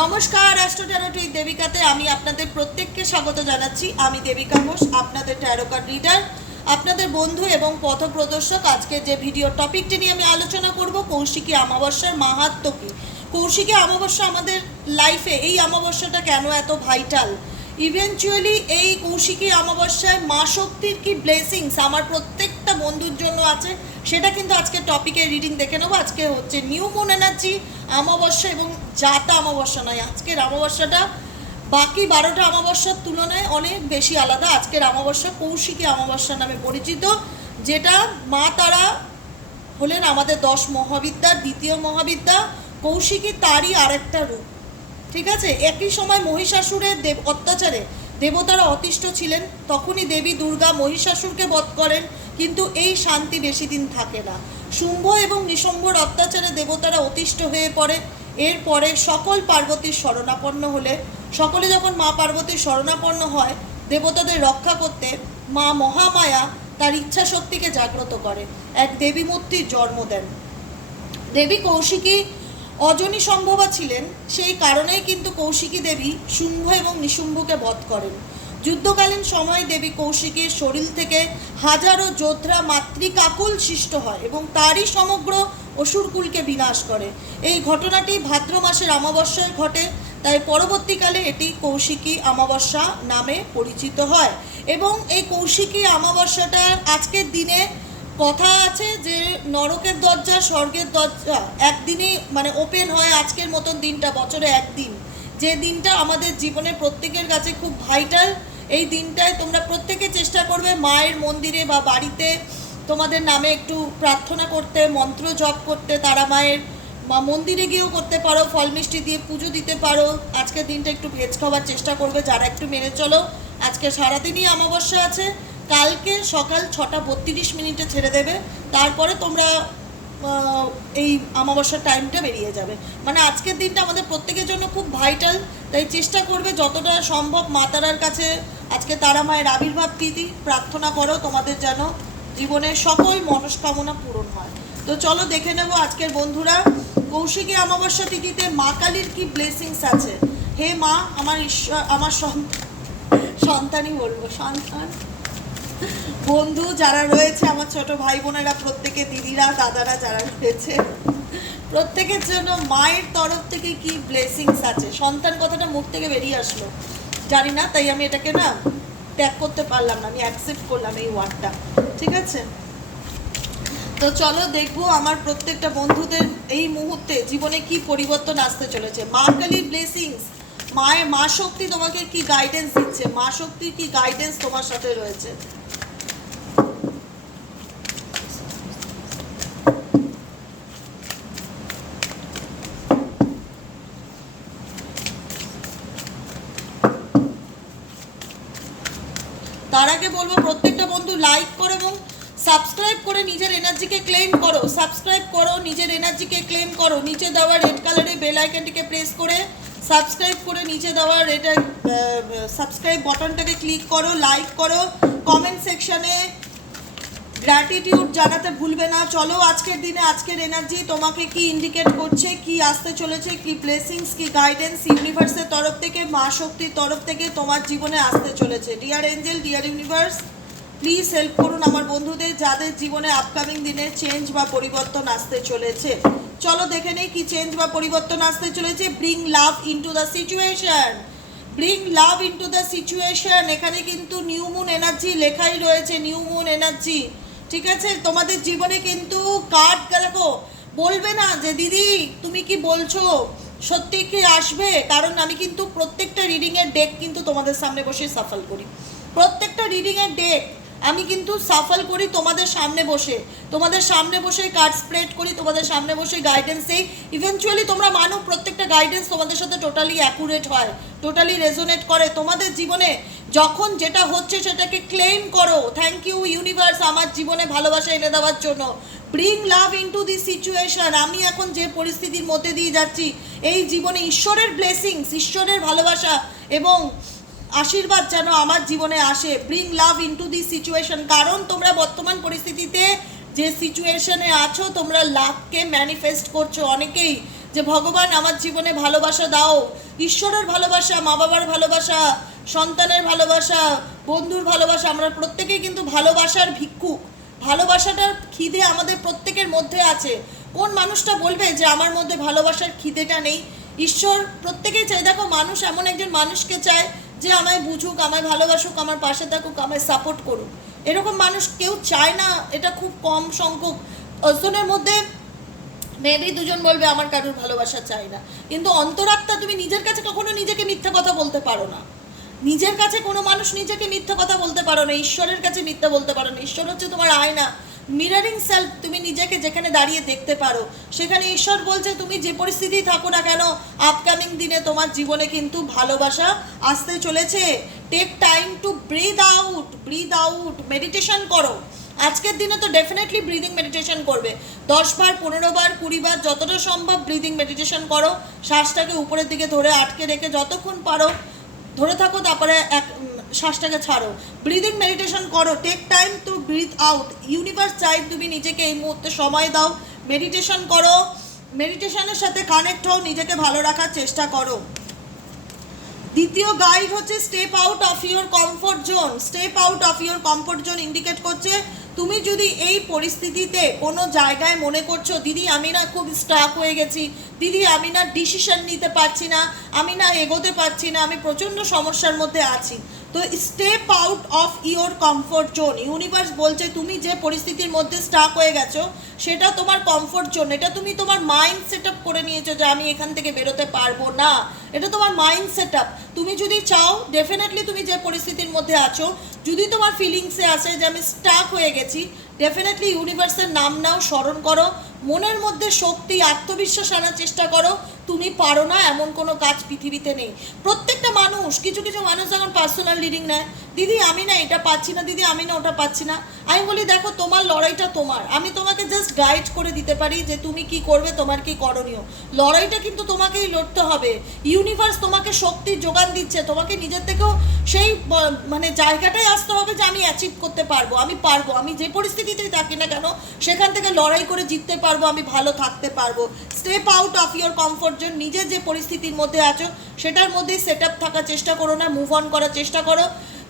নমস্কার অ্যাস্ট্রো ট্যারোটিক দেবিকাতে। আমি আপনাদের প্রত্যেককে স্বাগত জানাচ্ছি। আমি দেবিকা ঘোষ, আপনাদের ট্যারো কার্ড রিডার আপনাদের বন্ধু এবং পথপ্রদর্শক আজকে যে ভিডিও টপিকটি নিয়ে আমি আলোচনা করব, কৌশিকী অমাবস্যার মাহাত্ম কী? কৌশিকী অমাবস্যা আমাদের লাইফে এই অমাবস্যাটা কেন এত ভাইটাল ইভেনচুয়ালি এই কৌশিকী অমাবস্যায় মা শক্তির কি ব্লেসিংস আমার প্রত্যেকটা বন্ধুর জন্য আছে, সেটা কিন্তু আজকে টপিকের রিডিং দেখে নেব। আজকে হচ্ছে নিউ মুন এনার্জি অমাবস্যা এবং জাতা অমাবস্যা নয়, আজকের অমাবস্যাটা বাকি বারোটা অমাবস্যার তুলনায় অনেক বেশি আলাদা। আজকের অমাবস্যা কৌশিকী অমাবস্যা নামে পরিচিত, যেটা মা তারা হলেন আমাদের দশ মহাবিদ্যার দ্বিতীয় মহাবিদ্যা, কৌশিকী তারই আরেকটা রূপ। ঠিক আছে? একই সময় মহিষাসুরের দেব, অত্যাচারে দেবতারা অতিষ্ঠ ছিলেন, তখনই দেবী দুর্গা মহিষাসুরকে বধ করেন, কিন্তু এই শান্তি বেশি দিন থাকে না। শুম্ভ এবং নিশম্ভর অত্যাচারে দেবতারা অতিষ্ঠ হয়ে পড়ে। এরপরে সকল পার্বতীর শরণাপন্ন হলে, সকলে যখন মা পার্বতীর শরণাপন্ন হয়, দেবতাদের রক্ষা করতে মা মহামায়া তার ইচ্ছা শক্তিকে জাগ্রত করে। এক দেবী মূর্তির জন্ম দেন। দেবী কৌশিকী অজনী সম্ভবা ছিলেন, সেই কারণেই কিন্তু কৌশিকী দেবী শুম্ভ এবং নিশুম্ভকে বধ করেন। যুদ্ধকালীন সময় দেবী কৌশিকীর শরীর থেকে হাজারো যোদ্ধা মাতৃকাকুল সৃষ্ট হয় এবং তারই সমগ্র অসুরকুলকে বিনাশ করে। এই ঘটনাটি ভাদ্র মাসের অমাবস্যায় ঘটে, তাই পরবর্তীকালে এটি কৌশিকী অমাবস্যা নামে পরিচিত হয়। এবং এই কৌশিকী অমাবস্যাটা আজকের দিনে কথা আছে যে, নরকের দরজা, স্বর্গের দরজা একদিনই মানে ওপেন হয় আজকের মতন দিনটা, বছরে একদিন। যে দিনটা আমাদের জীবনে প্রত্যেকের কাছে খুব ভাইটাল এই দিনটায় তোমরা প্রত্যেকে চেষ্টা করবে মায়ের মন্দিরে বা বাড়িতে তোমাদের নামে একটু প্রার্থনা করতে, মন্ত্র জপ করতে, তারা মায়ের বা মন্দিরে গিয়েও করতে পারো, ফল মিষ্টি দিয়ে পুজো দিতে পারো। আজকের দিনটা একটু ভেজ খাওয়ার চেষ্টা করবে, যারা একটু মেনে চলো। আজকে সারাদিনই অমাবস্যা আছে, কালকে সকাল ছটা বত্রিশ মিনিটে ছেড়ে দেবে। তারপরে তোমরা এই অমাবস্যার টাইমটা বেরিয়ে যাবে। মানে আজকের দিনটা আমাদের প্রত্যেকের জন্য খুব ভাইটাল তাই চেষ্টা করবে যতটা সম্ভব মা তারার কাছে, আজকে তারা মায়ের আবির্ভাব তিথি প্রার্থনা করো তোমাদের যেন জীবনের সকল মনস্কামনা পূরণ হয়। তো চলো দেখে নেব আজকের বন্ধুরা, কৌশিকী অমাবস্যা তিথিতে মা কালীর কি ব্লেসিংস আছে? হে মা, আমার ঈশ্বর, আমার সন্তান, সন্তানই বলব, সন্তান। বন্ধু যারা রয়েছে, আমার ছোট ভাই বোনেরা, প্রত্যেকে দিদিরা, দাদারা যারা রয়েছে, প্রত্যেকের জন্য মায়ের তরফ থেকে কি ব্লেসিংস আছে? সন্তান কথাটা মুখ থেকে বেরিয়ে আসলো। জানি না, তাই আমি এটাকে না ত্যাগ করতে পারলাম না, আমি অ্যাকসেপ্ট করলাম এই ওয়ার্ডটা ঠিক আছে? তো চলো দেখব আমার প্রত্যেকটা বন্ধুদের এই মুহূর্তে জীবনে কি পরিবর্তন আসতে চলেছে। মা কালীর ব্লেসিংস মায়ের মা শক্তি তোমাকে কি গাইডেন্স দিচ্ছে? মা শক্তির কি গাইডেন্স তোমার সাথে রয়েছে তার আগে বলব, প্রত্যেকটা বন্ধু লাইক করো এবং সাবস্ক্রাইব করে নিজের এনার্জিকে ক্লেম করো। সাবস্ক্রাইব করো, নিজের এনার্জিকে ক্লেম করো। নিচে দেওয়া রেড কালারের বেল আইকনটিকে প্রেস করে সাবস্ক্রাইব করে নিচে দেওয়া রেড সাবস্ক্রাইব বাটনটাকে ক্লিক করো লাইক করো। কমেন্ট সেকশনে গ্র্যাটিটিউড জানাতে ভুলবে না। চলো আজকের দিনে আজকের এনার্জি তোমাকে কি ইন্ডিকেট করছে, কি আসতে চলেছে, কি ব্লেসিংস কি গাইডেন্স ইউনিভার্সের তরফ থেকে, মা শক্তির তরফ থেকে তোমার জীবনে আসতে চলেছে। Dear angel dear universe please help করুন আমার বন্ধুদের যাদের জীবনে আপকামিং দিনে চেঞ্জ বা পরিবর্তন আসতে চলেছে। চলো দেখে নেই কি চেঞ্জ বা পরিবর্তন আসতে চলেছে। Bring love into the situation bring love into the situation এখানে কিন্তু নিউ মুন এনার্জি লেখাই রয়েছে নিউ মুন এনার্জি ঠিক আছে? তোমাদের জীবনে কিন্তু কার্ড দেখো বলবে না যে, দিদি, তুমি কি বলছো? সত্যি কি আসবে? কারণ আমি কিন্তু প্রত্যেকটা রিডিংয়ের ডেক কিন্তু তোমাদের সামনে বসে সাফল করি। প্রত্যেকটা রিডিংয়ের ডেক আমি কিন্তু সাফল করি তোমাদের সামনে বসে। তোমাদের সামনে বসে কার্ড স্প্রেড করি, তোমাদের সামনে বসে গাইডেন্স দিই। ইভেনচুয়ালি তোমরা মানো প্রত্যেকটা গাইডেন্স তোমাদের সাথে টোটালি অ্যাকুরেট হয় টোটালি রেজোনেট করে। তোমাদের জীবনে যখন যেটা হচ্ছে সেটাকে ক্লেম করো। থ্যাংক ইউ ইউনিভার্স আমার জীবনে ভালোবাসা এনে দেওয়ার জন্য। Bring love into the situation আমি এখন যে পরিস্থিতির মধ্যে দিয়ে যাচ্ছি, এই জীবনে ঈশ্বরের ব্লেসিংস ঈশ্বরের ভালোবাসা এবং আশীর্বাদ যেন আমার জীবনে আসে। Bring love into the situation কারণ তোমরা বর্তমান পরিস্থিতিতে যে সিচুয়েশনে আছো, তোমরা লাভকে ম্যানিফেস্ট করছ অনেকেই। যে ভগবান আমার জীবনে ভালোবাসা দাও। ঈশ্বরের ভালোবাসা মা বাবার ভালোবাসা সন্তানের ভালোবাসা, বন্ধুর ভালোবাসা, আমরা প্রত্যেকেই কিন্তু ভালোবাসার ভিক্ষুক। ভালোবাসাটার খিদে আমাদের প্রত্যেকের মধ্যে আছে। কোন মানুষটা বলবে যে, আমার মধ্যে ভালোবাসার খিদেটা নেই? ঈশ্বর প্রত্যেকেই চাই দেখো, মানুষ এমন একজন মানুষকে চায় যে, আমায় বুঝুক, আমায় ভালোবাসুক, আমার পাশে থাকুক, আমায় সাপোর্ট করুক। এরকম মানুষ কেউ চায় না। এটা খুব কম সংখ্যক। জনের মধ্যে মেবি দুজন বলবে, আমার কারোর ভালোবাসা চাই না। কিন্তু অন্তরাত্মা তুমি নিজের কাছে কখনো নিজেকে মিথ্যা কথা বলতে পারো না। নিজের কাছে কোনো মানুষ নিজেকে মিথ্যা কথা বলতে পারো না, ঈশ্বরের কাছে মিথ্যা বলতে পারো না। ঈশ্বর হচ্ছে তোমার আয়না। মিরারিং সেলফ তুমি নিজেকে যেখানে দাঁড়িয়ে দেখতে পারো, সেখানে ঈশ্বর বলছে তুমি যে পরিস্থিতি থাকো না কেন আপকামিং দিনে তোমার জীবনে কিন্তু ভালোবাসা আসতে চলেছে। Take time to breathe out breathe out meditation করো। আজকের দিনে তো ডেফিনেটলি ব্রিদিং মেডিটেশন করবে। দশ বার, পনেরো বার, কুড়ি বার, যতটা সম্ভব ব্রিদিং মেডিটেশন করো। শ্বাসটাকে উপরের দিকে ধরে আটকে রেখে যতক্ষণ পারো ধরে থাকো, তারপরে এক শ্বাসটাকে ছাড়ো। ব্রিদিং মেডিটেশন করো। Take time to breathe out universe চাই তুমি নিজেকে এই মুহূর্তে সময় দাও। মেডিটেশন করো। মেডিটেশনের সাথে কানেক্ট হও। নিজেকে ভালো রাখার চেষ্টা করো। দ্বিতীয় গাইড হচ্ছে step out of your comfort zone step out of your comfort zone indicate করছে তুমি যদি এই পরিস্থিতিতে কোনো জায়গায় মনে করছ, দিদি, আমি না খুব স্টাক হয়ে গেছি। দিদি, আমি না ডিসিশন নিতে পারছি না। আমি না এগোতে পারছি না। আমি প্রচণ্ড সমস্যার মধ্যে আছি। তো step out of your comfort zone universe বলছে, তুমি যে পরিস্থিতির মধ্যে স্টাক হয়ে গেছো, সেটা তোমার কমফোর্ট জোন এটা তুমি তোমার মাইন্ড সেট আপ করে নিয়েছো যে আমি এখান থেকে বেরোতে পারব না। এটা তোমার মাইন্ড সেট আপ তুমি যদি চাও ডেফিনেটলি তুমি যে পরিস্থিতির মধ্যে আছো, যদি তোমার ফিলিংসে আসে যে আমি স্টাক হয়ে গেছি ডেফিনেটলি ইউনিভার্সের নাম নাও, স্মরণ করো, মনের মধ্যে শক্তি, আত্মবিশ্বাস আনার চেষ্টা করো, তুমি পারো না এমন কোনো কাজ পৃথিবীতে নেই। প্রত্যেকটা মানুষ, কিছু কিছু মানুষ যখন পার্সোনাল লিডিং নেয়, দিদি, আমি না এটা পাচ্ছি না, দিদি, আমি না ওটা পাচ্ছি না। আমি বলি, দেখো, তোমার লড়াইটা তোমার। আমি তোমাকে জাস্ট গাইড করে দিতে পারি যে তুমি কি করবে, তোমার কি করণীয়। লড়াইটা কিন্তু তোমাকেই লড়তে হবে। ইউনিভার্স তোমাকে শক্তির যোগান দিচ্ছে। তোমাকে নিজের থেকেও সেই মানে জায়গাটাই আসতে হবে যে আমি অ্যাচিভ করতে পারব, আমি পারব, আমি যে পরিস্থিতিতেই থাকি না কেন? সেখান থেকে লড়াই করে জিততে পারব, আমি ভালো থাকতে পারব। Step out of your comfort zone নিজের যে পরিস্থিতির মধ্যে আছো, সেটার মধ্যেই সেট আপ থাকার চেষ্টা করো না মুভ অন করার চেষ্টা করো।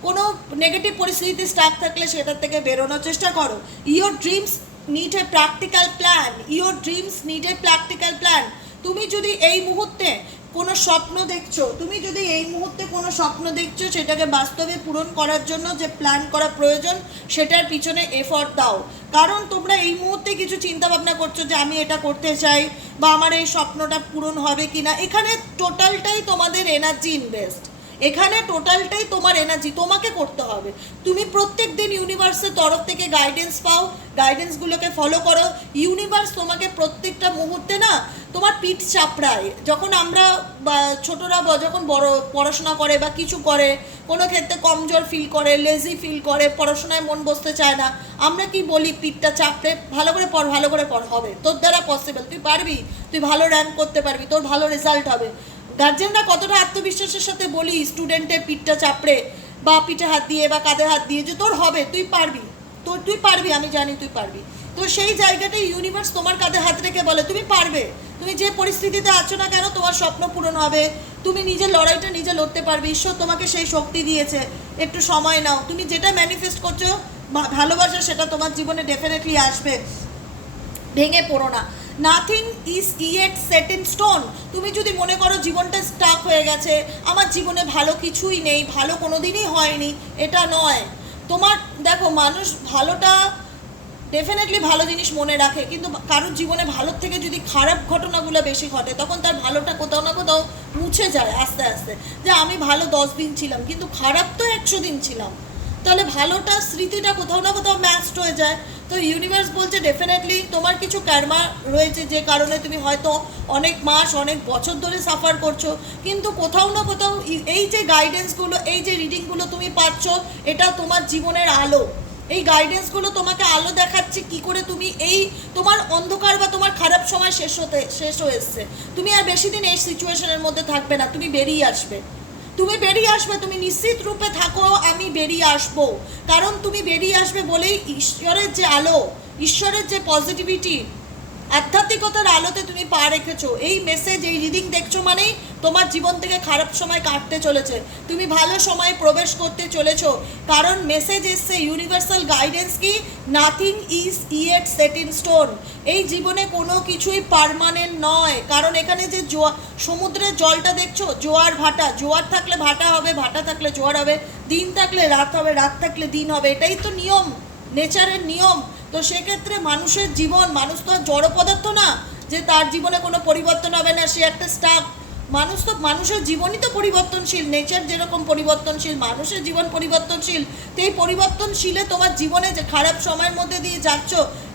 কোনো নেগেটিভ পরিস্থিতিতে স্টাক থাকলে সেটার থেকে বেরোনোর চেষ্টা করো। Your dreams need a practical plan your dreams need a practical plan তুমি যদি এই মুহূর্তে কোনো স্বপ্ন দেখছ? তুমি যদি এই মুহূর্তে কোনো স্বপ্ন দেখছ, সেটাকে বাস্তবে পূরণ করার জন্য যে প্ল্যান করা প্রয়োজন, সেটার পিছনে এফর্ট দাও। কারণ তোমরা এই মুহূর্তে কিছু চিন্তা ভাবনা করছ যে আমি এটা করতে চাই বা আমার এই স্বপ্নটা পূরণ হবে কিনা। এখানে টোটালটাই তোমাদের এনার্জি ইনভেস্ট এখানে টোটালটাই তোমার এনার্জি তোমাকে করতে হবে। তুমি প্রত্যেক দিন ইউনিভার্সের তরফ থেকে গাইডেন্স পাও গাইডেন্সগুলোকে ফলো করো। ইউনিভার্স তোমাকে প্রত্যেকটা মুহূর্তে না তোমার পিঠ চাপড়ায়। যখন আমরা ছোটরা যখন বড়, পড়াশোনা করে বা কিছু করে, কোনো ক্ষেত্রে কমজোর ফিল করে লেজি ফিল করে, পড়াশোনায় মন বসতে চায় না, আমরা কি বলি পিঠটা চাপড়ে? ভালো করে পড়, ভালো করে পড়, হবে। তোর দ্বারা পসিবল তুই পারবি, তুই ভালো র্যাঙ্ক করতে পারবি, তোর ভালো রেজাল্ট হবে। গার্জেনরা কতটা আত্মবিশ্বাসের সাথে বলি স্টুডেন্টের পিঠটা চাপড়ে, বা পিঠে হাত দিয়ে বা কাঁধে হাত দিয়ে যে তোর হবে, তুই পারবি। তোর তুই পারবি, আমি জানি তুই পারবি। তো সেই জায়গাটাই ইউনিভার্স তোমার কাঁধে হাত রেখে বলে, তুমি পারবে। তুমি যে পরিস্থিতিতে আছো না কেন, তোমার স্বপ্ন পূরণ হবে। তুমি নিজের লড়াইটা নিজে লড়তে পারবে। ঈশ্বর তোমাকে সেই শক্তি দিয়েছে। একটু সময় নাও। তুমি যেটা ম্যানিফেস্ট করছ ভালোবাসা, সেটা তোমার জীবনে ডেফিনেটলি আসবে। ভেঙে পড়ো না। Nothing is yet set in stone তুমি যদি মনে করো জীবনটা স্টাক হয়ে গেছে, আমার জীবনে ভালো কিছুই নেই, ভালো কোনো দিনই হয়নি, এটা নয়। তোমার, দেখো, মানুষ ভালোটা ডেফিনেটলি ভালো জিনিস মনে রাখে, কিন্তু কারোর জীবনে ভালোর থেকে যদি খারাপ ঘটনাগুলো বেশি ঘটে, তখন তার ভালোটা কোথাও না কোথাও মুছে যায় আস্তে আস্তে। যে আমি ভালো দশ দিন ছিলাম, কিন্তু খারাপ তো একশো দিন ছিলাম। তাহলে ভালোটা স্মৃতিটা কোথাও না কোথাও ম্যাচড হয়ে যায়। তো ইউনিভার্স বলছে ডেফিনেটলি তোমার কিছু কার্মা রয়েছে যে কারণে তুমি হয়তো অনেক মাস, অনেক বছর ধরে সাফার করছ। কিন্তু কোথাও না কোথাও এই যে গাইডেন্সগুলো এই যে রিডিংগুলো তুমি পাচ্ছ, এটা তোমার জীবনের আলো। এই গাইডেন্সগুলো তোমাকে আলো দেখাচ্ছে কি করে তুমি এই তোমার অন্ধকার বা তোমার খারাপ সময় শেষ হতে, শেষ হয়ে এসছে। তুমি আর বেশি দিন এই সিচুয়েশনের মধ্যে থাকবে না, তুমি বেরিয়ে আসবে। তুমি বেরিয়ে আসবে, তুমি নিশ্চিত রূপে থাকো, আমি বেরিয়ে আসব। কারণ তুমি বেরিয়ে আসবে বলেই ঈশ্বরের যে আলো, ঈশ্বরের যে পজিটিভিটি আধ্যাত্মিকতার আলোতে তুমি পা রেখেছো। এই মেসেজ এই রিডিং দেখছ মানেই তোমার জীবন থেকে খারাপ সময় কাটতে চলেছে। তুমি ভালো সময়ে প্রবেশ করতে চলেছো। কারণ মেসেজ এসছে ইউনিভার্সাল গাইডেন্স কি? Nothing is yet set in stone এই জীবনে কোনো কিছুই পারমানেন্ট নয়। কারণ এখানে যে জোয়া, সমুদ্রের জলটা দেখছ? জোয়ার ভাটা। জোয়ার থাকলে ভাটা হবে, ভাটা থাকলে জোয়ার হবে। দিন থাকলে রাত হবে, রাত থাকলে দিন হবে। এটাই তো নিয়ম। নেচারের নিয়ম। তো সেক্ষেত্রে মানুষের জীবন, মানুষ তো জড় পদার্থ না যে তার জীবনে কোনো পরিবর্তন হবে না, সে একটা স্টাফ মানুষ তো, মানুষের জীবনই তো পরিবর্তনশীল নেচার যেরকম পরিবর্তনশীল, মানুষের জীবন পরিবর্তনশীল তো এই পরিবর্তনশীলে তোমার জীবনে যে খারাপ সময়ের মধ্যে দিয়ে যাচ্ছ,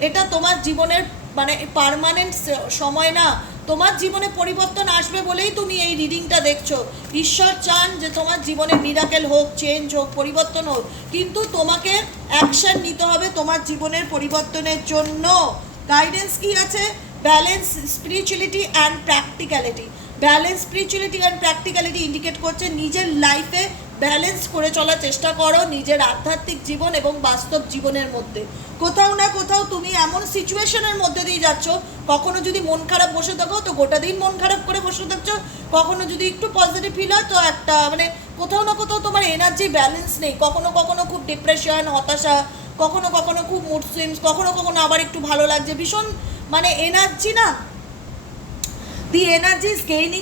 এটা তোমার জীবনের মানে পারমানেন্ট সময় না। তোমার জীবনে পরিবর্তন আসবে বলেই তুমি এই রিডিংটা দেখছ। ঈশ্বর চান যে তোমার জীবনে মিরাকেল হোক চেঞ্জ হোক, পরিবর্তন হোক। কিন্তু তোমাকে অ্যাকশন নিতে হবে তোমার জীবনের পরিবর্তনের জন্য। গাইডেন্স কি আছে? Balance spirituality and practicality balance spirituality and practicality indicate করছে, নিজের লাইফে ব্যালেন্স করে চলার চেষ্টা করো, নিজের আধ্যাত্মিক জীবন এবং বাস্তব জীবনের মধ্যে। কোথাও না কোথাও তুমি এমন সিচুয়েশনের মধ্যে দিয়ে যাচ্ছ, কখনো যদি মন খারাপ বসে থাকো, তো গোটা দিন মন খারাপ করে বসে থাকছো, কখনো যদি একটু পজিটিভ ফিল হয়, তো একটা মানে কোথাও না কোথাও তোমার এনার্জি ব্যালেন্স নেই। কখনো কখনো খুব ডিপ্রেশন হতাশা, কখনো কখনো খুব মুড সুইংস কখনো কখনো আবার একটু ভালো লাগছে, ভীষণ মানে এনার্জি না দি এনার্জি ইজ গেইনিং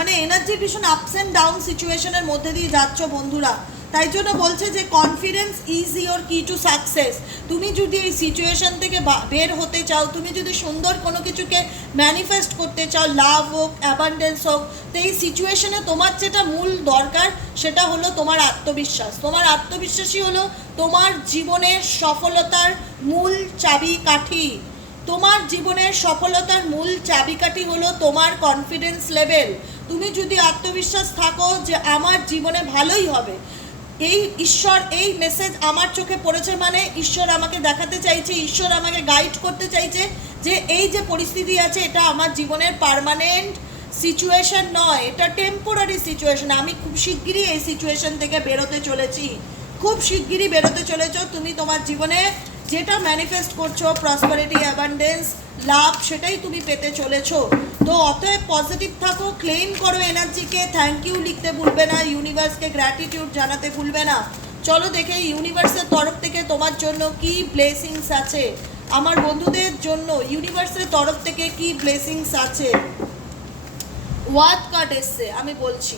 মানে এনার্জির ভীষণ আপস অ্যান্ড ডাউন সিচুয়েশনের মধ্যে দিয়ে যাচ্ছ বন্ধুরা। তাই জন্য বলছে যে confidence is your key to success তুমি যদি এই সিচুয়েশন থেকে বের হতে চাও, তুমি যদি সুন্দর কোনো কিছুকে ম্যানিফেস্ট করতে চাও লাভ হোক অ্যাবান্ডেন্স হোক, তো এই সিচুয়েশনে তোমার যেটা মূল দরকার, সেটা হলো তোমার আত্মবিশ্বাস। তোমার আত্মবিশ্বাসই হলো তোমার জীবনের সফলতার মূল চাবি কাঠি তোমার জীবনের সফলতার মূল চাবিকাঠি হলো তোমার কনফিডেন্স লেভেল তুমি যদি আত্মবিশ্বাস থাকো যে আমার জীবনে ভালোই হবে, এই ঈশ্বর, এই মেসেজ আমার চোখে পড়েছে মানে ঈশ্বর আমাকে দেখাতে চাইছে, ঈশ্বর আমাকে গাইড করতে চাইছে যে এই যে পরিস্থিতি আছে, এটা আমার জীবনের পার্মানেন্ট সিচুয়েশন নয়, এটা টেম্পোরারি সিচুয়েশন আমি খুব শিগগিরই এই সিচুয়েশন থেকে বেরোতে চলেছি। খুব শিগগিরই বেরোতে চলেছো। তুমি তোমার জীবনে যেটা ম্যানিফেস্ট করছ প্রসপারিটি অ্যাবান্ডেন্স লাভ, সেটাই তুমি পেতে চলেছো। তো অতএব পজিটিভ থাকো ক্লেম করো এনার্জিকে থ্যাংক ইউ লিখতে ভুলবে না ইউনিভার্সকে গ্র্যাটিটিউড জানাতে ভুলবে না। চলো দেখে ইউনিভার্সের তরফ থেকে তোমার জন্য কি ব্লেসিংস আছে। আমার বন্ধুদের জন্য ইউনিভার্সের তরফ থেকে কি ব্লেসিংস আছে? ওয়ার্ড কার্ড এসছে? আমি বলছি।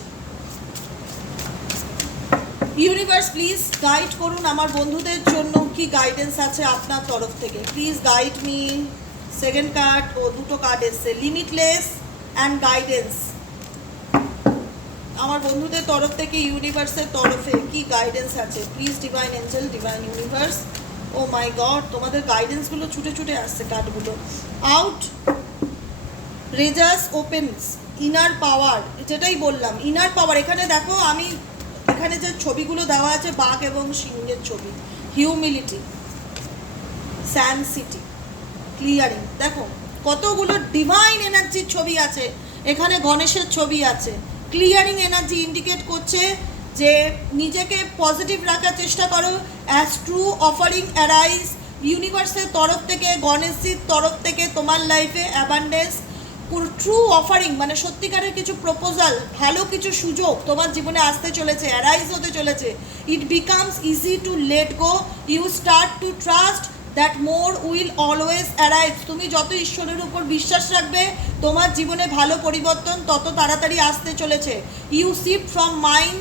ইউনিভার্স প্লিজ গাইড করুন আমার বন্ধুদের জন্য কি গাইডেন্স আছে আপনার তরফ থেকে। Please guide me second card ও দুটো কার্ড এসছে লিমিটলেস অ্যান্ড গাইডেন্স আমার বন্ধুদের তরফ থেকে ইউনিভার্সের তরফে কি গাইডেন্স আছে? Please divine angel divine universe oh my God তোমাদের গাইডেন্সগুলো ছুটে ছুটে আসছে কার্ডগুলো আউট রেজাস ওপেনস ইনার পাওয়ার যেটাই বললাম ইনার পাওয়ার এখানে দেখো আমি এখানে যে ছবিগুলো দেওয়া আছে বাঘ এবং সিংহের ছবি হিউমিলিটি স্যান সিটি ক্লিয়ারিং দেখো কতগুলো ডিভাইন এনার্জির ছবি আছে, এখানে গণেশের ছবি আছে ক্লিয়ারিং এনার্জি ইন্ডিকেট করছে যে নিজেকে পজিটিভ রাখার চেষ্টা করো অ্যাজ ট্রু অফারিং অ্যারাইজ ইউনিভার্সের তরফ থেকে, গণেশজির তরফ থেকে তোমার লাইফে অ্যাবান্ডেন্স ট্রু অফারিং মানে সত্যিকারের কিছু প্রপোজাল ভালো কিছু সুযোগ তোমার জীবনে আসতে চলেছে অ্যারাইজ হতে চলেছে। It becomes easy to let go you start to trust that more will always arise তুমি যত ঈশ্বরের উপর বিশ্বাস রাখবে, তোমার জীবনে ভালো পরিবর্তন তত তাড়াতাড়ি আসতে চলেছে। You shift from mind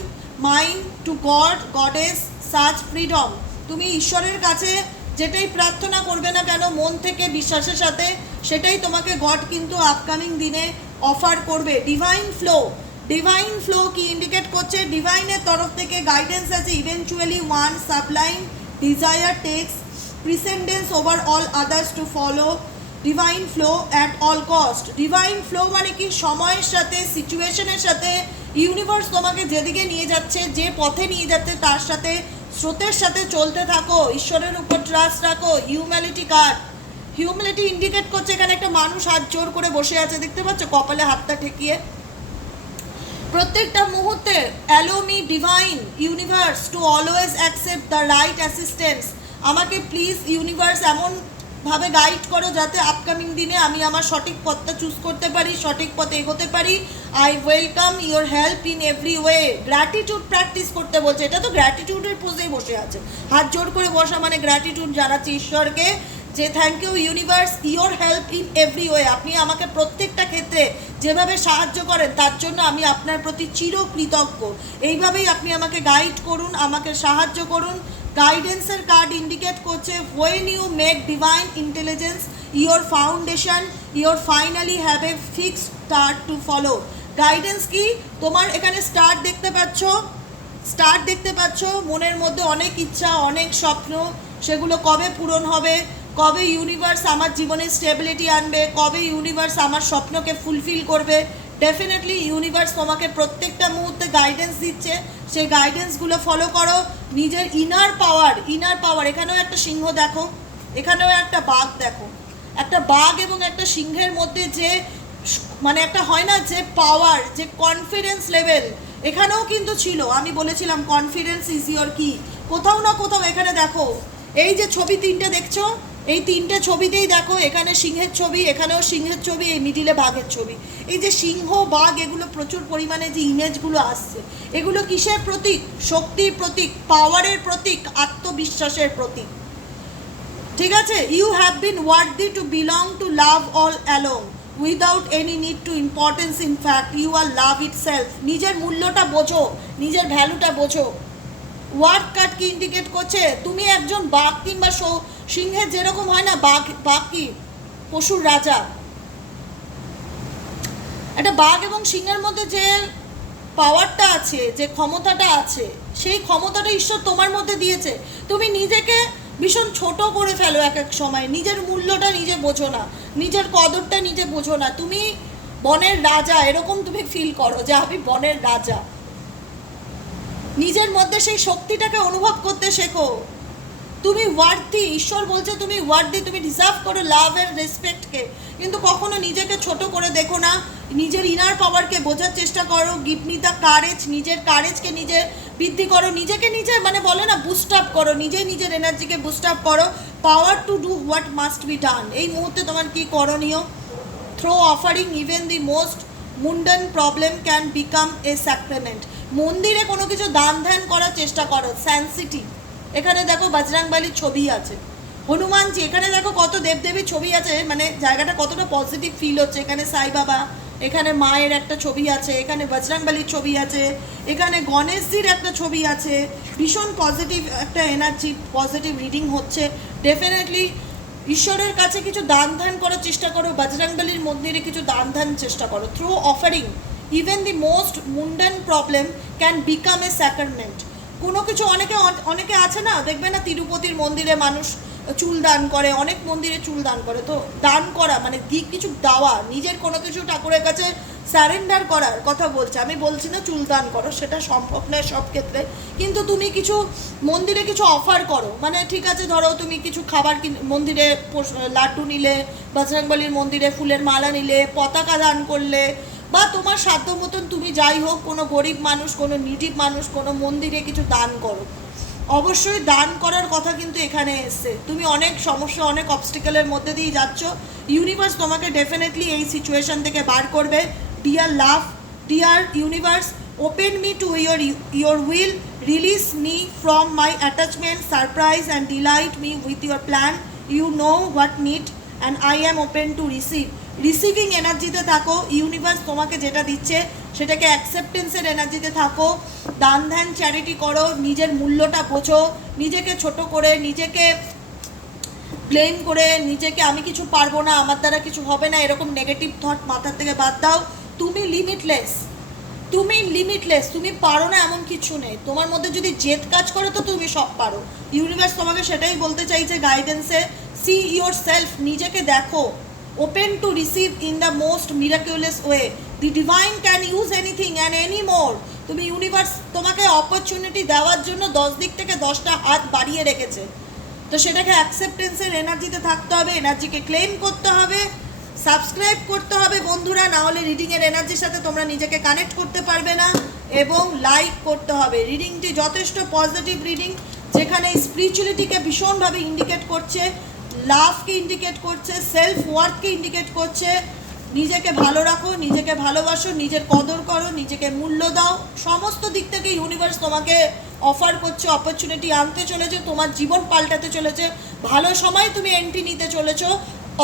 mind to God goddess such freedom তুমি ঈশ্বরের কাছে যেটাই প্রার্থনা করবে না কেন, মন থেকে বিশ্বাসের সাথে সেটাই তোমাকে গড কিন্তু আপকামিং দিনে অফার করবে। ডিভাইন ফ্লো ডিভাইন ফ্লো কি ইন্ডিকেট করছে? ডিভাইনের তরফ থেকে গাইডেন্স আছে eventually one sublime desire takes precedence over all others to follow divine flow at all cost divine flow মানে কি? সময়ের সাথে সিচুয়েশনের সাথে ইউনিভার্স তোমাকে যেদিকে নিয়ে যাচ্ছে, যে পথে নিয়ে যাচ্ছে, তার সাথে, স্রোতের সাথে চলতে থাকো, ঈশ্বরের উপর ট্রাস্ট রাখো হিউম্যালিটি কার্ড হিউম্যালিটি ইন্ডিকেট করছে এখানে একটা মানুষ হাত জোর করে বসে আছে, দেখতে পাচ্ছ? কপালে হাতটা ঠেকিয়ে। প্রত্যেকটা মুহূর্তে allow me divine universe to always accept the right assistance আমাকে প্লিজ ইউনিভার্স এমন ভাবে গাইড করো যাতে আপকামিং দিনে আমি আমার সঠিক পথটা চুজ করতে পারি, সঠিক পথে এগোতে পারি। I welcome your help in every way gratitude practice করতে বলছে। এটা তো গ্র্যাটিটিউডের পোজেই বসে আছে। হাত জোর করে বসা মানে গ্র্যাটিটিউড জানাচ্ছে ঈশ্বরকে। যে thank you universe your help in every way আপনি আমাকে প্রত্যেকটা ক্ষেত্রে যেভাবে সাহায্য করেন, তার জন্য আমি আপনার প্রতি চিরকৃতজ্ঞ। এইভাবেই আপনি আমাকে গাইড করুন, আমাকে সাহায্য করুন। গাইডেন্সের কার্ড ইন্ডিকেট করছে when you make divine intelligence your foundation your finally have a fix start to follow guidance কি? তোমার এখানে স্টার্ট দেখতে পাচ্ছ স্টার দেখতে পাচ্ছ, মনের মধ্যে অনেক ইচ্ছা, অনেক স্বপ্ন, সেগুলো কবে পূরণ হবে? কবে ইউনিভার্স আমার জীবনে স্টেবিলিটি আনবে, কবে ইউনিভার্স আমার স্বপ্নকে ফুলফিল করবে ডেফিনেটলি ইউনিভার্স তোমাকে প্রত্যেকটা মুহূর্তে গাইডেন্স দিচ্ছে, সেই গাইডেন্সগুলো ফলো করো, নিজের ইনার পাওয়ার ইনার পাওয়ার এখানেও একটা সিংহ দেখো, এখানেও একটা বাঘ দেখো, একটা বাঘ এবং একটা সিংহের মধ্যে যে মানে একটা হয় না যে পাওয়ার যে কনফিডেন্স লেভেল এখানেও কিন্তু ছিল, আমি বলেছিলাম কনফিডেন্স ইজ ইয়োর কি কোথাও না কোথাও এখানে দেখো, এই যে ছবি তিনটে দেখছ এই তিনটে ছবিতেই দেখো, এখানে সিংহের ছবি, এখানেও সিংহের ছবি, এই মিডিলে বাঘের ছবি। এই যে সিংহ, বাঘ, এগুলো প্রচুর পরিমাণে যে ইমেজগুলো আসছে, এগুলো কিসের প্রতীক? শক্তির প্রতীক পাওয়ারের প্রতীক, আত্মবিশ্বাসের প্রতীক। ঠিক আছে? You have been worthy to belong to love all along without any need to importance in fact you are love itself নিজের মূল্যটা বোঝো, নিজের ভ্যালুটা বোঝো। ওয়ার্ড কার্ড কি ইন্ডিকেট করছে? তুমি একজন বাঘ কিংবা সিংহের যেরকম হয় না, বাঘ বাঘ কি? পশুর রাজা। একটা বাঘ এবং সিংহের মধ্যে যে পাওয়ারটা আছে, যে ক্ষমতাটা আছে, সেই ক্ষমতাটা ঈশ্বর তোমার মধ্যে দিয়েছে। তুমি নিজেকে ভীষণ ছোট করে ফেলো এক এক সময়। নিজের মূল্যটা নিজে বোঝো না। নিজের কদরটা নিজে বোঝো না। তুমি বনের রাজা, এরকম তুমি ফিল করো যে আমি বনের রাজা। নিজের মধ্যে সেই শক্তিটাকে অনুভব করতে শেখো। তুমি ওয়ার্থি ঈশ্বর বলছে তুমি ওয়ার্থি তুমি ডিজার্ভ করো লাভ অ্যান্ড রেসপেক্টকে কিন্তু কখনো নিজেকে ছোট করে দেখো না। নিজের ইনার পাওয়ারকে বোঝার চেষ্টা করো। গিভ মি দ্য কারেজ নিজের কারেজকে নিজে বৃদ্ধি করো। নিজেকে নিজে মানে বলে না বুস্ট আপ করো। নিজে নিজের এনার্জিকে বুস্ট আপ করো। Power to do what must be done এই মুহূর্তে তোমার কি করণীয়? Through offering even the most mundane problem can become a sacrament মন্দিরে কোনো কিছু দান ধ্যান করার চেষ্টা করো স্যান্সিটি এখানে দেখো বজরাংবালির ছবি আছে। হনুমানজি, এখানে দেখো কত দেবদেবীর ছবি আছে মানে জায়গাটা কতটা পজিটিভ ফিল হচ্ছে। এখানে সাই বাবা, এখানে মায়ের একটা ছবি আছে, এখানে বজরাংবালির ছবি আছে, এখানে গণেশজির একটা ছবি আছে। ভীষণ পজিটিভ একটা এনার্জি পজিটিভ রিডিং হচ্ছে। ডেফিনেটলি ঈশ্বরের কাছে কিছু দান ধ্যান করার চেষ্টা করো বজরংবলির মন্দিরে কিছু দান ধ্যান চেষ্টা করো। Through offering even the most mundane problem can become a sacrament কোনো কিছু অনেকে অনেকে আছে না, দেখবে না তিরুপতির মন্দিরে মানুষ চুল দান করে, অনেক মন্দিরে চুল দান করে। তো দান করা মানে দিক কিছু দেওয়া, নিজের কোনো কিছু ঠাকুরের কাছে স্যারেন্ডার করার কথা বলছে। আমি বলছি না চুল দান করো, সেটা সম্ভব নয় সব ক্ষেত্রে। কিন্তু তুমি কিছু মন্দিরে কিছু অফার করো মানে ঠিক আছে, ধরো তুমি কিছু খাবার মন্দিরে লাড্ডু নিলে, বজরংবলির মন্দিরে ফুলের মালা নিলে, পতাকা দান করলে বা তোমার সাধ্য মতন তুমি যাই হোক, কোনো গরিব মানুষ, কোনো নিডিব মানুষ, কোনো মন্দিরে কিছু দান করো। অবশ্যই দান করার কথা কিন্তু এখানে এসছে। তুমি অনেক সমস্যা, অনেক অবস্টিকেলের মধ্যে দিয়ে যাচ্ছ। ইউনিভার্স তোমাকে ডেফিনেটলি এই সিচুয়েশন থেকে বার করবে। Dear love dear universe open me to your your will release me from my attachment surprise and delight me with your plan you know what need and I am open to receive receiving এনার্জিতে থাকো universe তোমাকে যেটা দিচ্ছে, সেটাকে অ্যাকসেপ্টেন্সের এনার্জিতে থাকো, দান ধ্যান charity করো, নিজের মূল্যটা বোঝো, নিজেকে ছোট করে, নিজেকে ব্লেম করে, নিজেকে আমি কিছু পারব না, আমার দ্বারা কিছু হবে না, এরকম নেগেটিভ থট মাথার থেকে বাদ দাও। তুমি লিমিটলেস তুমি লিমিটলেস তুমি পারো না এমন কিছু নেই। তোমার মধ্যে যদি জেদ কাজ করে, তো তুমি সব পারো। ইউনিভার্স তোমাকে সেটাই বলতে চাইছে গাইডেন্সে সি ইয়োর সেলফ নিজেকে দেখো। Open to receive in the most miraculous way the divine can use anything and any more তুমি ইউনিভার্স তোমাকে অপরচুনিটি দেওয়ার জন্য দশ দিক থেকে দশটা হাত বাড়িয়ে রেখেছে। তো সেটাকে অ্যাকসেপ্টেন্সের এনার্জিতে থাকতে হবে এনার্জিকে ক্লেম করতে হবে সাবস্ক্রাইব করতে হবে বন্ধুরা, না হলে রিডিংয়ের এনার্জির সাথে তোমরা নিজেকে কানেক্ট করতে পারবে না, এবং লাইক করতে হবে। রিডিংটি যথেষ্ট পজিটিভ রিডিং যেখানে স্পিরিচুয়ালিটিকে ভীষণভাবে ইন্ডিকেট করছে। লাভকে ইন্ডিকেট করছে সেলফ ওয়ার্থকে ইন্ডিকেট করছে। নিজেকে ভালো রাখো, নিজেকে ভালোবাসো, নিজের কদর করো, নিজেকে মূল্য দাও। সমস্ত দিক থেকে ইউনিভার্স তোমাকে অফার করছে অপরচুনিটি আনতে চলেছে, তোমার জীবন পাল্টাতে চলেছে। ভালো সময় তুমি এন্ট্রি নিতে চলেছো।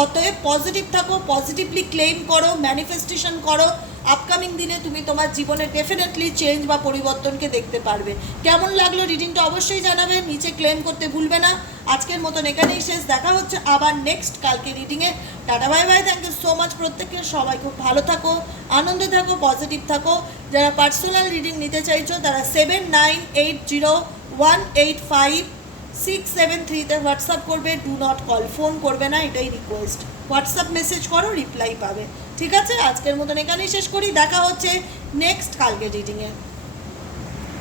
অতএব পজিটিভ থাকো পজিটিভলি ক্লেম করো ম্যানিফেস্টেশন করো। আপকামিং দিনে তুমি তোমার জীবনে ডেফিনেটলি চেঞ্জ বা পরিবর্তনকে দেখতে পারবে। কেমন লাগল রিডিংটা অবশ্যই জানাবে, নিচে ক্লেম করতে ভুলবে না। আজকের মতন এখানেই শেষ, দেখা হচ্ছে আবার নেক্সট কালকে রিডিংয়ে tata bye bye thank you so much প্রত্যেককে, সবাই খুব ভালো থাকো, আনন্দে থাকো পজিটিভ থাকো। যারা পার্সোনাল রিডিং নিতে চাইছো, তারা seven nine eight zero one eight five six seven থ্রিতে হোয়াটসঅ্যাপ করবে ডু নট কল ফোন করবে না, এটাই রিকোয়েস্ট হোয়াটসঅ্যাপ মেসেজ করো রিপ্লাই পাবে। ঠিক আছে? আজকের মতন এখানেই শেষ করি। দেখা হচ্ছে নেক্সট কালকে রিডিংয়ে